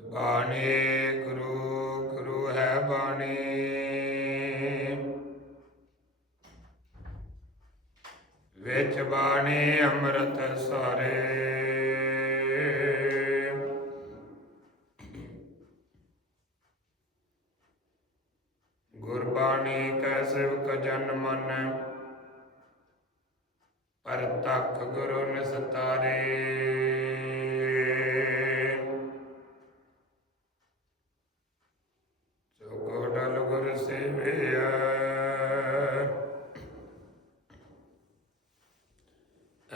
ਬਾਣੀ ਗੁਰੂ ਗੁਰੂ ਹੈ ਬਾਣੀ। ਵਿੱਚ ਬਾਣੀ ਅੰਮ੍ਰਿਤ ਸਾਰੇ। ਗੁਰਬਾਣੀ ਕੈ ਸਿਵਕ ਜਨ ਮਨ, ਪਰ ਤੱਕ ਗੁਰੂ ਨਿਸਤਾਰੇ। ਜੋ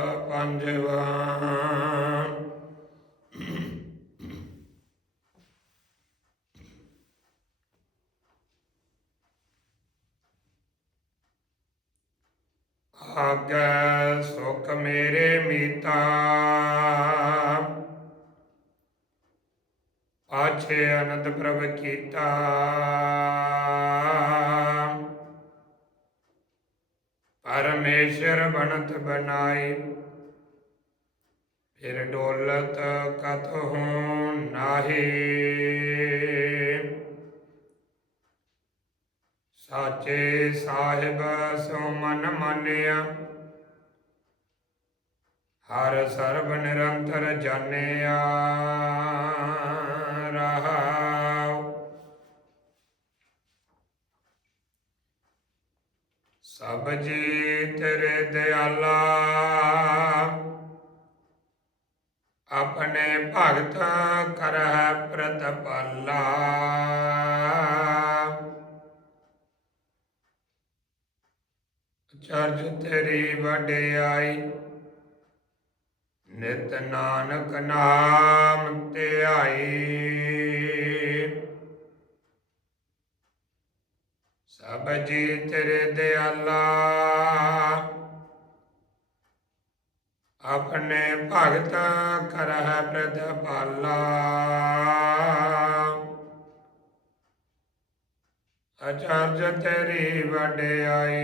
ਪੰਜਵਾ। ਆਗੈ ਸੁਖ ਮੇਰੇ ਮੀਤਾ। ਪਾਛੇ ਅਨੰਦ ਪ੍ਰਭ ਕੀਤਾ। ਪਰਮੇਸ਼ਰ ਬਣਤ ਬਣਾਈ। ਫਿਰ ਡੋਲਤ ਕਤਹੁ ਨਾਹੀ। ਸਾਚੇ ਸਾਹਿਬ ਸੋ ਮਨ ਮਾਨਿਆ। ਹਰ ਸਰਬ ਨਿਰੰਤਰ ਜਾਣਿਆ। ਰਹਾਉ ਸਭ ਜੀ ਤੇਰੇ ਦਿਆਲਾ। ਆਪਣੇ ਭਗਤ ਕਰਹਿ ਪ੍ਰਤਪਾਲਾ। ਚਰਜ ਤੇਰੀ ਵਡਿਆਈ, ਨਿਤ ਨਾਨਕ ਨਾਮ ਧਿਆਈ। ਸਭ ਜੀ ਤੇਰੇ ਦਿਆਲਾ। ਆਪਣੇ ਭਗਤ ਕਰਹਿ ਪ੍ਰਤਪਾਲਾ ਅਚਰਜ ਤੇਰੀ ਵਡਿਆਈ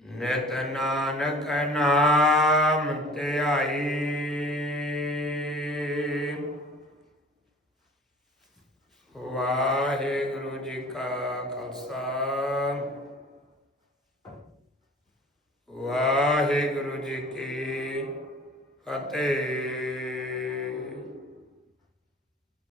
ਨਿਤ ਨਾਨਕ ਨਾਮ ਧਿਆਈ। ਅਤੇ